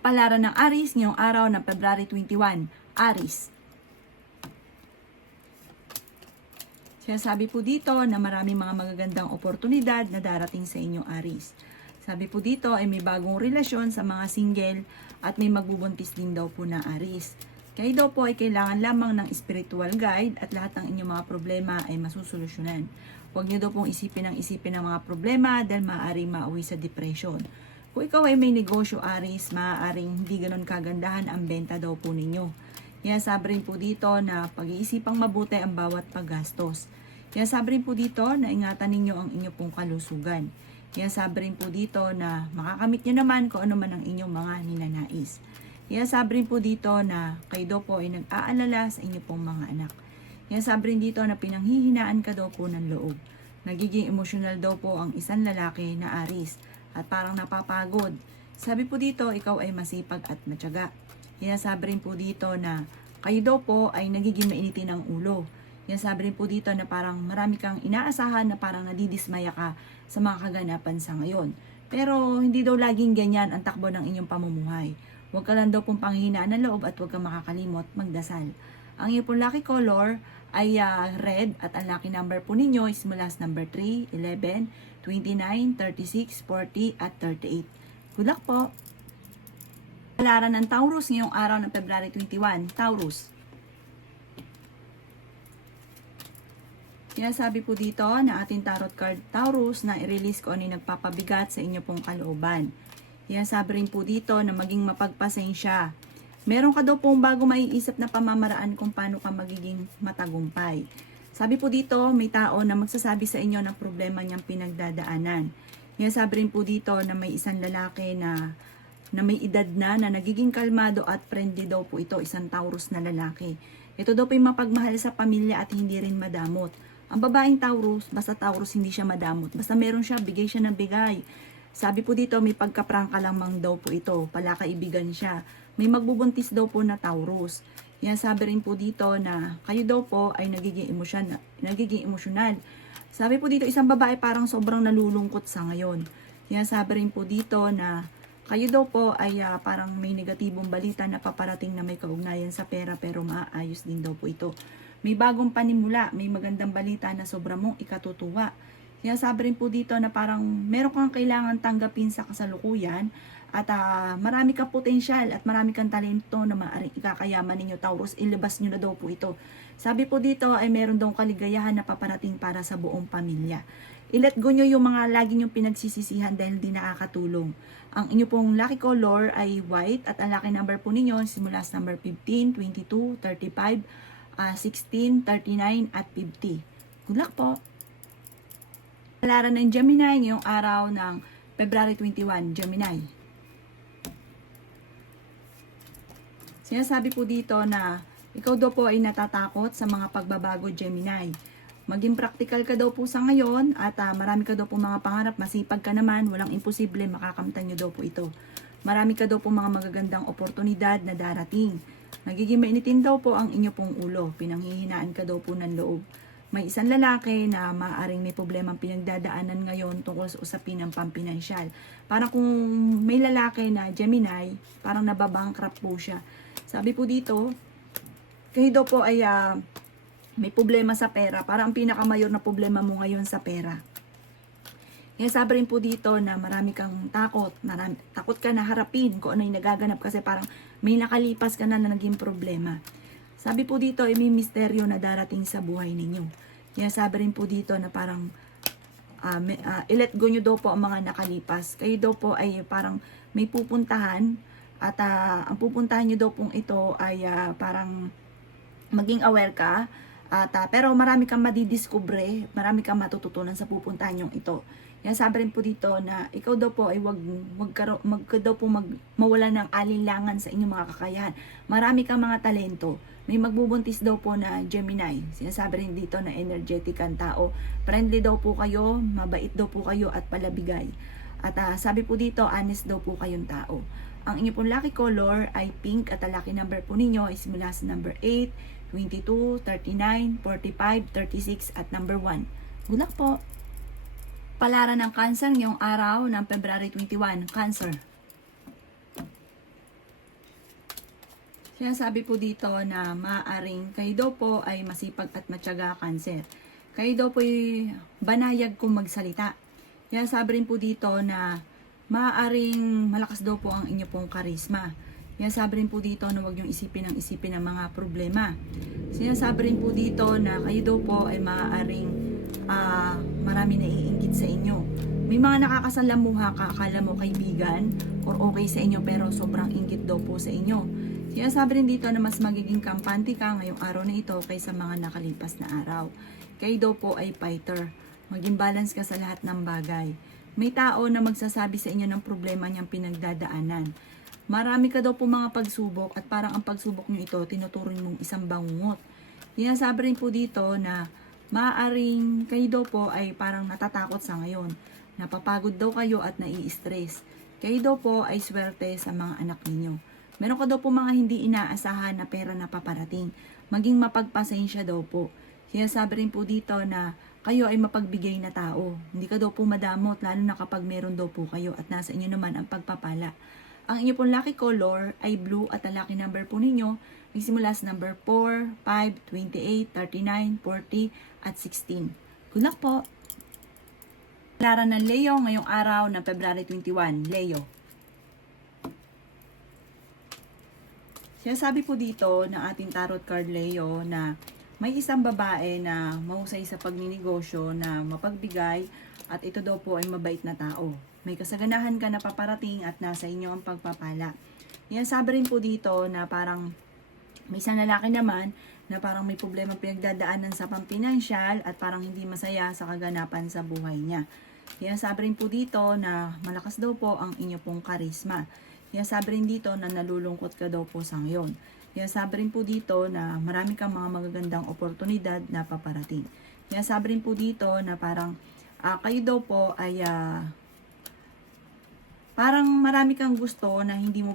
Palaran ng Aries ngayong araw ng February 21. Aries. Sabi po dito na maraming mga magagandang oportunidad na darating sa inyong Aries. Sabi po dito ay may bagong relasyon sa mga single at may magbubuntis din daw po na Aries. Kayo daw po ay kailangan lamang ng spiritual guide at lahat ng inyong mga problema ay masusolusyonan. Huwag niyo daw pong isipin ng mga problema dahil maaaring mauwi sa depression. Kung ikaw ay may negosyo Aries, maaaring hindi ganon kagandahan ang benta daw po ninyo. Sabi rin po dito na pag-iisipang mabuti ang bawat paggastos. Sabi rin po dito na ingatan ninyo ang inyong pong kalusugan. Sabi rin po dito na makakamit nyo naman kung ano man ang inyong mga ninanais. Sabi rin po dito na kayo daw po ay nag-aalala sa inyong pong mga anak. Sabi rin dito na pinanghihinaan ka daw po ng loob. Nagiging emosyonal daw po ang isang lalaki na Aries at parang napapagod. Sabi po dito, ikaw ay masipag at matyaga. Sabi rin po dito na kayo daw po ay nagiging mainitin ng ulo. Sabi rin po dito na parang marami kang inaasahan na parang nadidismaya ka sa mga kaganapan sa ngayon. Pero hindi daw laging ganyan ang takbo ng inyong pamumuhay. Huwag ka lang daw pong panghihinaan ng loob at huwag kang makakalimot magdasal. Ang iyong pong lucky color ay red at ang lucky number po ninyo is mula sa number 3, 11, 29, 36, 40 at 38. Good luck po! Palaran ng Taurus ngayong araw ng February 21. Taurus. Sinasabi po dito na ating tarot card Taurus na i-release ko ano yung nagpapabigat sa inyo pong kalooban. Sabi rin po dito na maging mapagpasensya. Meron ka daw pong bago maiisip na pamamaraan kung paano ka magiging matagumpay. Sabi po dito, may tao na magsasabi sa inyo ng problema niyang pinagdadaanan. Sabi rin po dito na may isang lalaki na may edad na nagiging kalmado at friendly daw po ito, isang Taurus na lalaki. Ito daw po yung mapagmahal sa pamilya at hindi rin madamot. Ang babaeng Taurus, basta Taurus hindi siya madamot. Basta meron siya, bigay siya ng bigay. Sabi po dito, may pagkaprangka lamang daw po ito, palakaibigan siya. May magbubuntis daw po na Taurus. Sabi rin po dito na kayo daw po ay nagiging emosyonal. Sabi po dito, isang babae parang sobrang nalulungkot sa ngayon. Sabi rin po dito na kayo daw po ay parang may negatibong balita na paparating na may kaugnayan sa pera pero maayos din daw po ito. May bagong panimula, may magandang balita na sobrang mong ikatutuwa. Sabi rin po dito na parang meron kang kailangan tanggapin sa kasalukuyan at marami kang potensyal at marami kang talento na maaaring ikakayaman ninyo Taurus, ilabas nyo na daw po ito. Sabi po dito ay meron daw kaligayahan na paparating para sa buong pamilya. I-let go nyo yung mga lagi nyong pinagsisisihan dahil di nakakatulong. Ang inyo pong lucky color ay white at ang lucky number po ninyo simula sa number 15, 22, 35, 16, 39 at 50. Good luck po! Palaran ng Gemini ngayong araw ng February 21, Gemini. Sinasabi po dito na ikaw daw po ay natatakot sa mga pagbabago, Gemini. Maging practical ka daw po sa ngayon at marami ka daw po mga pangarap, masipag ka naman, walang imposible, makakamtan nyo daw po ito. Marami ka daw po mga magagandang oportunidad na darating. Nagiging mainitin daw po ang inyo pong ulo, pinanghihinaan ka daw po ng loob. May isang lalaki na maaaring may problemang pinagdadaanan ngayon tungkol sa usapin ng pampinansyal. Parang kung may lalaki na Gemini, parang nababankrupt po siya. Sabi po dito, kayo daw po ay may problema sa pera. Parang ang pinakamayor na problema mo ngayon sa pera. Sabi rin po dito na marami kang takot. Takot ka na harapin kung ano yung nagaganap kasi parang may nakalipas ka na naging problema. Sabi po dito ay may misteryo na darating sa buhay ninyo. Sabi rin po dito na parang i-let go nyo daw po ang mga nakalipas. Kayo daw po ay parang may pupuntahan at ang pupuntahan nyo daw pong ito ay parang maging aware ka. Pero marami kang madidiskubre, marami kang matututunan sa pupuntahan yung ito. Sabi rin po dito na ikaw daw po ay mawala ng alinlangan sa inyong mga kakayahan. Marami kang mga talento. May magbubuntis daw po na Gemini. Sinasabi rin dito na energetic ang tao. Friendly daw po kayo, mabait daw po kayo at palabigay. At sabi po dito, honest daw po kayong tao. Ang inyong pong lucky color ay pink at ang lucky number po ninyo is mula sa number 8, 22, 39, 45, 36 at number 1. Good luck po! Palaran ng Cancer ngayong araw ng February 21. Cancer. Sinasabi po dito na maaaring kayo daw po ay masipag at matyaga cancer. Kayo daw po ay banayag kung magsalita. Sinasabi rin po dito na maaaring malakas daw po ang inyo pong karisma. Sinasabi rin po dito na huwag niyong isipin ang mga problema. Sinasabi rin po dito na kayo daw po ay maaaring marami naiinggit sa inyo. May mga nakakasalamuha ka, akala mo kaibigan or okay sa inyo pero sobrang inggit daw po sa inyo. Sinasabi rin dito na mas magiging kampante ka ngayong araw na ito kaysa mga nakalipas na araw. Kayo daw po ay fighter. Maging balance ka sa lahat ng bagay. May tao na magsasabi sa inyo ng problema niyang pinagdadaanan. Marami ka daw po mga pagsubok at parang ang pagsubok niyo ito tinuturing mong isang bangungot. Sinasabi rin po dito na maaaring kayo daw po ay parang natatakot sa ngayon. Napapagod daw kayo at nai-stress. Kayo daw po ay swerte sa mga anak ninyo. Meron ka daw po mga hindi inaasahan na pera na paparating. Maging mapagpasensya daw po. Sinasabi rin po dito na kayo ay mapagbigay na tao. Hindi ka daw po madamot lalo na kapag meron daw po kayo at nasa inyo naman ang pagpapala. Ang inyo pong lucky color ay blue at ang lucky number po ninyo ay simula sa number 4, 5, 28, 39, 40 at 16. Good luck po! Palaran ng Leo ngayong araw na February 21. Leo. Sinasabi po dito ng ating tarot card Leo na may isang babae na mahusay sa pagninegosyo na mapagbigay at ito daw po ay mabait na tao. May kasaganahan ka na paparating at nasa inyo ang pagpapala. Sinasabi rin po dito na parang may isang lalaki naman na parang may problema pinagdadaanan sa pampinansyal at parang hindi masaya sa kaganapan sa buhay niya. Sinasabi rin po dito na malakas daw po ang inyo pong karisma. Sinasabi rin dito na nalulungkot ka daw po sa ngayon. Sinasabi rin po dito na marami kang mga magagandang oportunidad na paparating. Sinasabi rin po dito na parang kayo daw po ay parang marami kang gusto na hindi mo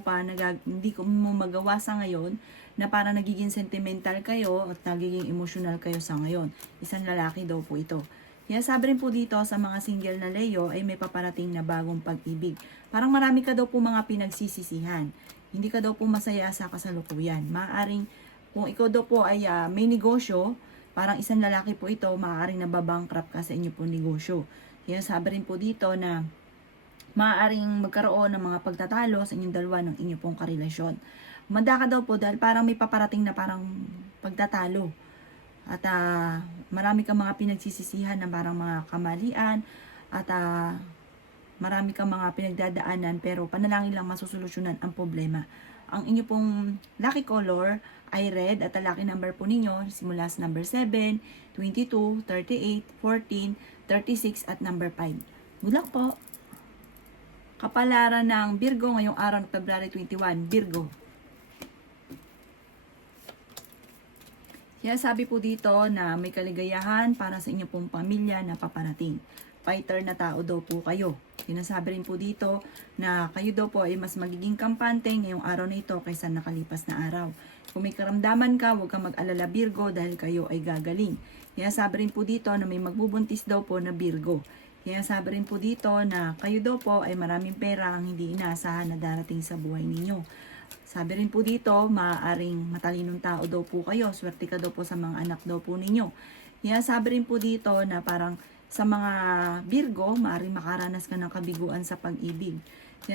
magawa sa ngayon na parang nagiging sentimental kayo at nagiging emotional kayo sa ngayon. Isang lalaki daw po ito. Sinasabi rin po dito sa mga single na Leo ay may paparating na bagong pag-ibig. Parang marami ka daw po mga pinagsisisihan. Hindi ka daw po masaya sa kasalukuyan. Maaring kung ikaw daw po ay may negosyo, parang isang lalaki po ito, maaaring nababankrupt ka sa inyo po negosyo. Sinasabi rin po dito na maaaring magkaroon ng mga pagtatalo sa inyong dalawa ng inyo pong karelasyon. Manda ka daw po dahil parang may paparating na parang pagtatalo. At marami kang mga pinagsisisihan na parang mga kamalian at marami kang mga pinagdadaanan pero panalangin lang masusolusyonan ang problema. Ang inyo pong lucky color ay red at ang lucky number po ninyo simula sa number 7, 22, 38, 14, 36 at number 5. Good luck po! Kapalaran ng Virgo ngayong araw ng February 21. Virgo. Sabi po dito na may kaligayahan para sa inyo pong pamilya na paparating. Fighter na tao daw po kayo. Sinasabi rin po dito na kayo daw po ay mas magiging kampante ngayong araw na ito kaysa nakalipas na araw. Kung may karamdaman ka, huwag kang mag-alala Virgo dahil kayo ay gagaling. Sinasabi rin po dito na may magbubuntis daw po na Virgo. Sinasabi rin po dito na kayo daw po ay maraming pera ang hindi inaasahan na darating sa buhay ninyo. Sabi rin po dito, maaaring matalinong tao daw po kayo. Swerte ka daw po sa mga anak daw po ninyo. Sabi rin po dito na parang sa mga Virgo, maaaring makaranas ka ng kabiguan sa pag-ibig.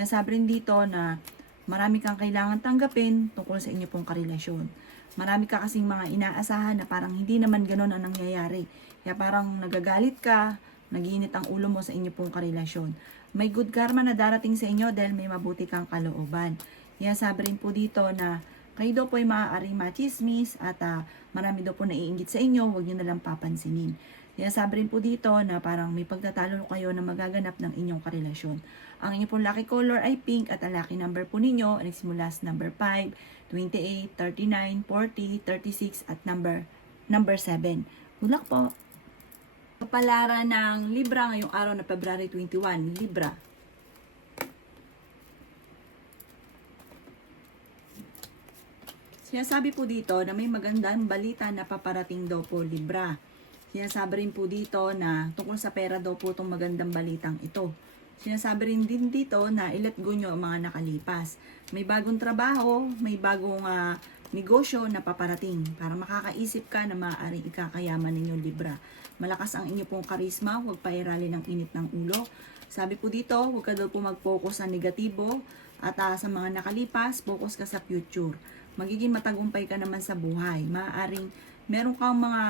Sabi rin dito na marami kang kailangan tanggapin tungkol sa inyo pong karelasyon. Marami ka kasing mga inaasahan na parang hindi naman ganun ang nangyayari. Kaya parang nagagalit ka, nagiinit ang ulo mo sa inyo pong karelasyon. May good karma na darating sa inyo dahil may mabuti kang kalooban. Sabi rin po dito na kayo daw po ay maaaring machismis at marami daw po naiinggit sa inyo, huwag nyo nalang papansinin. Sabi rin po dito na parang may pagtatalo kayo na magaganap ng inyong karelasyon. Ang inyong pong lucky color ay pink at ang lucky number po ninyo ay nagsimula sa number 5, 28, 39, 40, 36 at number 7. Good luck po! Kapalaran ng Libra ngayong araw na February 21. Libra. Sinasabi po dito na may magandang balita na paparating daw po Libra. Sinasabi rin po dito na tungkol sa pera daw po itong magandang balitang ito. Sinasabi rin din dito na i-let go nyo ang mga nakalipas. May bagong trabaho, may bagong negosyo na paparating para makakaisip ka na maaaring ikakayaman ninyo Libra. Malakas ang inyo pong karisma, huwag pairali ng init ng ulo. Sabi po dito, huwag ka daw po mag-focus sa negatibo at sa mga nakalipas, focus ka sa future. Magiging matagumpay ka naman sa buhay. Maaaring meron kang mga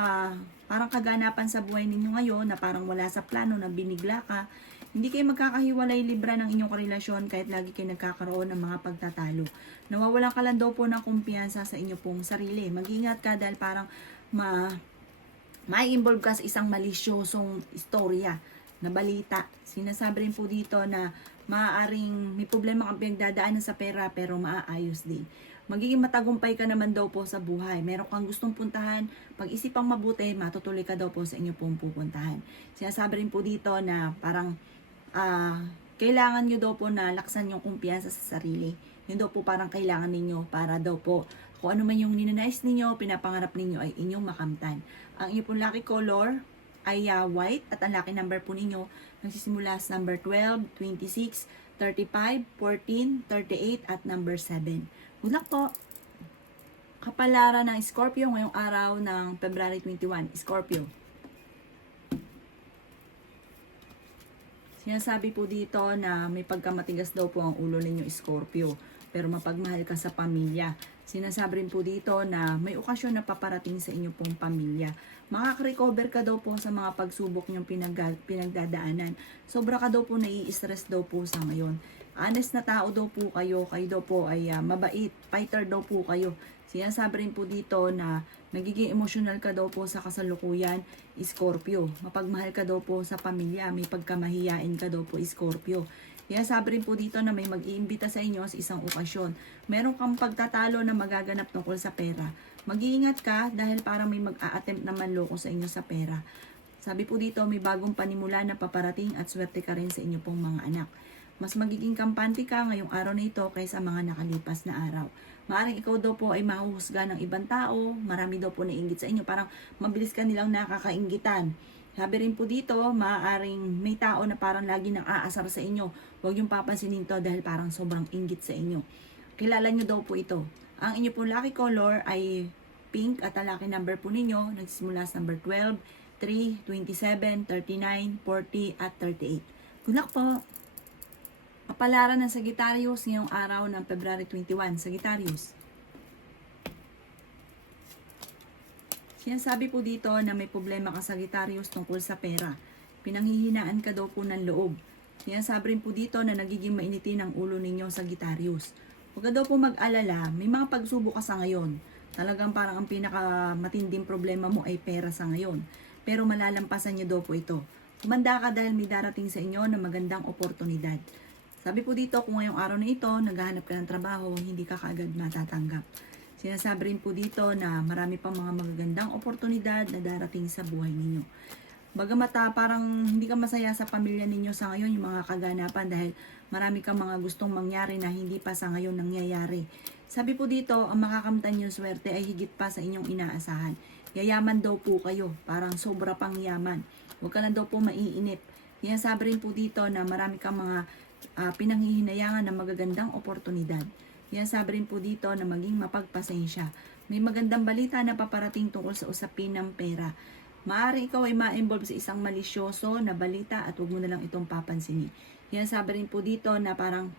parang kaganapan sa buhay ninyo ngayon na parang wala sa plano na binigla ka. Hindi kayo magkakahiwalay Libra ng inyong karelasyon kahit lagi kayo nagkakaroon ng mga pagtatalo. Nawawalan ka lang daw po ng kumpiyansa sa inyo pong sarili. Mag-ingat ka dahil parang ma-involve ka sa isang malisyosong istorya na balita. Sinasabi rin po dito na maaaring may problema kang pinagdadaanan sa pera pero maaayos din. Magiging matagumpay ka naman daw po sa buhay. Meron kang gustong puntahan, pag-isipang mabuti, matutuloy ka daw po sa inyo pong pupuntahan. Sinasabi rin po dito na parang kailangan nyo daw po na laksan yung kumpiyansa sa sarili. Yun daw po parang kailangan ninyo para daw po kung ano man yung ninanais ninyo, pinapangarap ninyo ay inyong makamtan. Ang inyong pong lucky color ay white at ang lucky number po ninyo nagsisimula sa number 12, 26, 35, 14, 38 at number 7. Good luck po! Kapalaran ng Scorpio ngayong araw ng February 21. Scorpio. Sinasabi po dito na may pagkamatigas daw po ang ulo ninyo Scorpio, pero mapagmahal ka sa pamilya. Sinasabi rin po dito na may okasyon na paparating sa inyo pong pamilya. Makaka-recover ka daw po sa mga pagsubok niyong pinagdadaanan. Sobra ka daw po nai-stress daw po sa ngayon. Honest na tao daw po kayo daw po ay mabait, fighter daw po kayo. Sinasabi rin po dito na nagiging emotional ka daw po sa kasalukuyan, Scorpio. Mapagmahal ka daw po sa pamilya, may pagkamahiyain ka daw po, Scorpio. Sinasabi rin po dito na may mag-iimbita sa inyo sa isang okasyon. Meron kang pagtatalo na magaganap tungkol sa pera. Mag-iingat ka dahil parang may mag-a-attempt na manloko sa inyo sa pera. Sabi po dito, may bagong panimula na paparating at swerte ka rin sa inyo pong mga anak. Mas magiging kampante ka ngayong araw na ito kaysa mga nakalipas na araw. Maaaring ikaw daw po ay mahuhusga ng ibang tao, marami daw po nainggit sa inyo, parang mabilis ka nilang nakakainggitan. Sabi rin po dito, maaaring may tao na parang lagi nang aasar sa inyo. Huwag yung papansinin to dahil parang sobrang inggit sa inyo. Kilala nyo daw po ito. Ang inyo pong lucky color ay pink at ang lucky number po ninyo nagsimula sa number 12, 3, 27, 39, 40 at 38. Good luck po! Kapalaran ng Sagittarius ngayong araw ng February 21. Sagittarius. Sinasabi po dito na may problema ka Sagittarius tungkol sa pera. Pinanghihinaan ka daw po ng loob. Sinasabi rin po dito na nagiging mainitin ang ulo ninyo Sagittarius. Huwag ka daw po mag-alala, may mga pagsubok ka sa ngayon. Talagang parang ang pinakamatinding problema mo ay pera sa ngayon. Pero malalampasan niyo daw po ito. Kumanda ka dahil may darating sa inyo na magandang oportunidad. Sabi po dito, kung ngayong araw na ito, naghahanap ka ng trabaho, hindi ka kaagad matatanggap. Sinasabi rin po dito na marami pang mga magagandang oportunidad na darating sa buhay ninyo. Bagamat parang hindi ka masaya sa pamilya ninyo sa ngayon, yung mga kaganapan dahil marami kang mga gustong mangyari na hindi pa sa ngayon nangyayari. Sabi po dito, ang makakamtan yung swerte ay higit pa sa inyong inaasahan. Yayaman daw po kayo, parang sobra pang yaman. Huwag ka na daw po maiinip. Sinasabi rin po dito na marami kang mga pinanghihinayangan ng magagandang oportunidad. Yan sabi rin po dito na maging mapagpasensya. May magandang balita na paparating tungkol sa usapin ng pera. Maaari ikaw ay ma-involve sa isang malisyoso na balita at huwag mo na lang itong papansinin. Yan sabi rin po dito na parang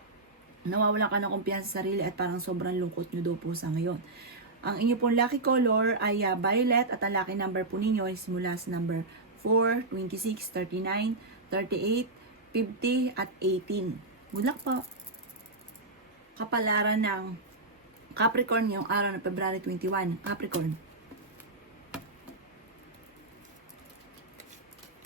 nawawalan ka ng kumpiyansa sa sarili at parang sobrang lungkot nyo daw po sa ngayon. Ang inyo pong lucky color ay violet at ang lucky number po ninyo ay simula sa number 4, 26, 39, 38, 50 at 18. Good luck po! Kapalaran ng Capricorn ngayong araw ng February 21. Capricorn.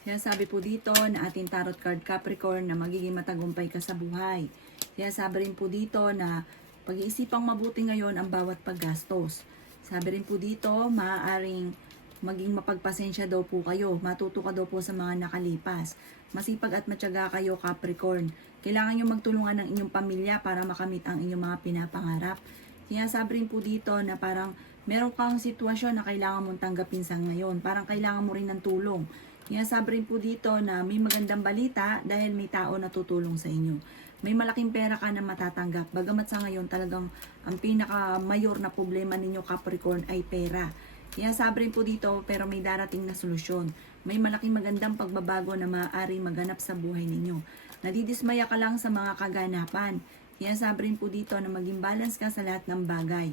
Sinasabi po dito na ating tarot card Capricorn na magiging matagumpay ka sa buhay. Sinasabi rin po dito na pag-iisipang mabuti ngayon ang bawat paggastos. Sabi rin po dito, maaaring maging mapagpasensya daw po kayo. Matuto ka daw po sa mga nakalipas. Masipag at matyaga kayo Capricorn. Kailangan nyo magtulungan ng inyong pamilya para makamit ang inyong mga pinapangarap. Sinasabi rin po dito na parang meron kang sitwasyon na kailangan mong tanggapin sa ngayon. Parang kailangan mo rin ng tulong. Sinasabi rin po dito na may magandang balita dahil may tao na tutulong sa inyo. may malaking pera ka na matatanggap. Bagamat sa ngayon talagang ang pinaka-mayor na problema ninyo Capricorn ay pera. Sabi rin po dito, pero may darating na solusyon. May malaking magandang pagbabago na maaaring maganap sa buhay ninyo. Nadidismaya ka lang sa mga kaganapan. Sabi rin po dito na maging balance ka sa lahat ng bagay.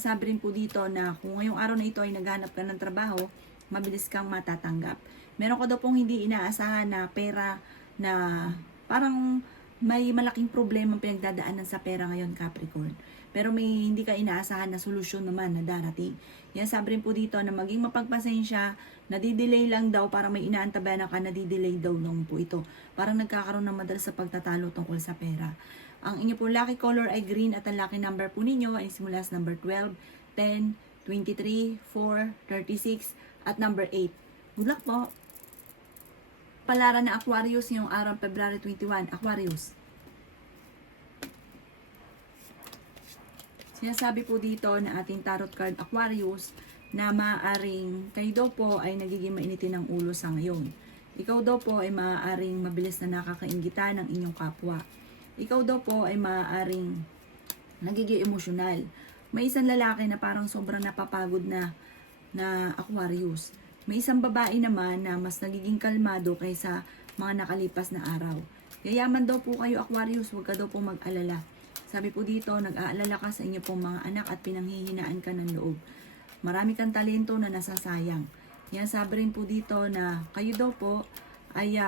Sabi rin po dito na kung ngayong araw na ito ay naghanap ka ng trabaho, mabilis kang matatanggap. Meron ka daw pong hindi inaasahan na pera na parang may malaking problema pinagdadaanan sa pera ngayon Capricorn. Pero may hindi ka inaasahan na solusyon naman na darating. Sabi rin po dito na maging mapagpasensya, nadidelay lang daw para may inaantabayan ka, nadidelay daw lang po ito. Parang nagkakaroon ng madalas sa pagtatalo tungkol sa pera. Ang inyo po lucky color ay green at ang lucky number po ninyo ay simula sa number 12, 10, 23, 4, 36 at number 8. Good luck po! Palaran na Aquarius ngayong araw February 21. Aquarius. Sinasabi po dito na ating tarot card Aquarius na maaaring kayo daw po ay nagiging mainitin ng ulo sa ngayon. Ikaw daw po ay maaaring mabilis na nakakainggitan ng inyong kapwa. Ikaw daw po ay maaaring nagiging emosyonal. May isang lalaki na parang sobrang napapagod na Aquarius. May isang babae naman na mas nagiging kalmado kaysa mga nakalipas na araw. Yayaman daw po kayo Aquarius, huwag ka daw po mag-alala. Sabi po dito, nag-aalala ka sa inyo pong mga anak at pinanghihinaan ka ng loob. Marami kang talento na nasasayang. Sabi rin po dito na kayo daw po ay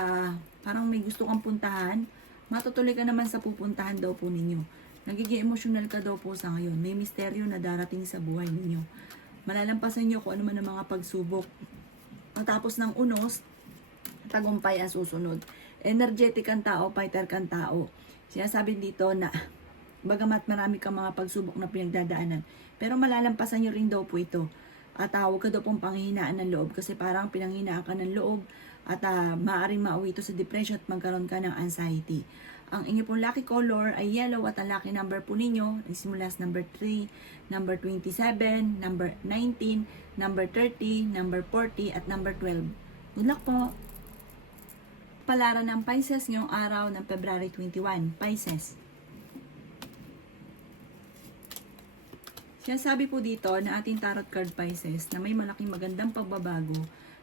parang may gusto kang puntahan. Matutuloy ka naman sa pupuntahan daw po ninyo. Nagiging emosyonal ka daw po sa ngayon. May misteryo na darating sa buhay ninyo. Malalampasan nyo kung ano man ang mga pagsubok. Pagtapos ng unos, tagumpay ang susunod. Energetic kang tao, fighter kang tao. Sinasabi dito na bagamat marami kang mga pagsubok na pinagdadaanan, pero malalampasan nyo rin daw po ito. At huwag ka daw pong panghihinaan ng loob kasi parang pinanghinaan ka ng loob at maaaring mauwi ito sa depression at magkaroon ka ng anxiety. Ang inyo pong lucky color ay yellow at ang lucky number po ninyo ay simula sa number 3, number 27, number 19, number 30, number 40 at number 12. Good luck po! Palaran ng Pisces ngayong araw ng February 21. Pisces. Sinasabi po dito na ating tarot card Pisces na may malaking magandang pagbabago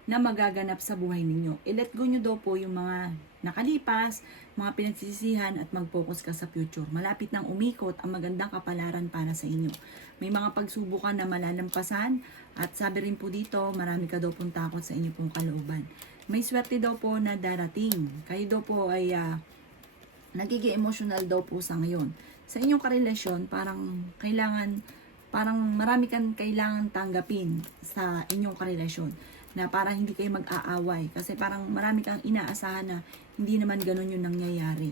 na magaganap sa buhay ninyo. I-let go nyo daw po yung mga nakalipas, mga pinagsisisihan at mag-focus ka sa future. Malapit nang umikot ang magandang kapalaran para sa inyo. May mga pagsubukan na malalampasan at sabi rin po dito, marami ka daw pong takot sa inyo pong kalooban. May swerte daw po na darating. Kayo daw po ay nagiging emotional daw po sa ngayon. Sa inyong karelasyon, parang marami kang kailangan tanggapin sa inyong karelasyon na para hindi kayo mag-aaway kasi parang marami kang inaasahan na hindi naman ganun yung nangyayari.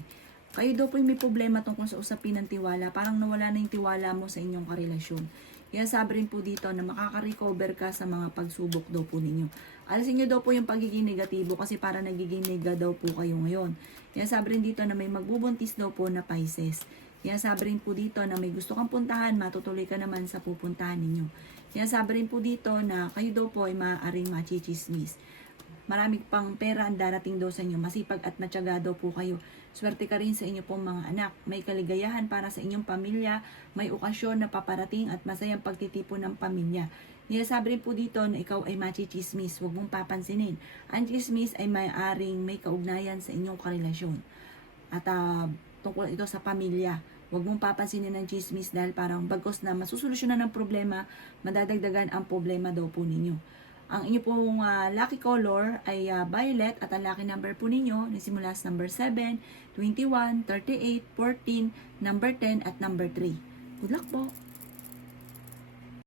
Kayo daw po may problema tungkol sa usapin ng tiwala, parang nawala na yung tiwala mo sa inyong karelasyon. Kaya sabi rin po dito na makaka-recover ka sa mga pagsubok daw po ninyo. Alisin nyo daw po yung pagiging negatibo kasi para nagiging nega daw po kayo ngayon. Kaya sabi rin dito na may magbubuntis daw po na Pisces. Kaya sabi rin po dito na may gusto kang puntahan, matutuloy ka naman sa pupuntahan ninyo. Kaya sabi rin po dito na kayo daw po ay maaaring machichismis. Marami pang pera ang darating daw sa inyo. Masipag at matyaga daw po kayo. Swerte ka rin sa inyo pong mga anak. May kaligayahan para sa inyong pamilya. May okasyon na paparating at masayang pagtitipon ng pamilya. Kaya sabi rin po dito na ikaw ay machichismis. Huwag mong papansinin. Ang chismis ay maaaring may kaugnayan sa inyong karelasyon. At tungkol ito sa pamilya. Huwag mong papansinin ng chismis dahil parang bagkos na masusolusyonan ng problema, madadagdagan ang problema daw po ninyo. Ang inyo pong lucky color ay violet at ang lucky number po ninyo nasimula sa number 7, 21, 38, 14, number 10 at number 3. Good luck po!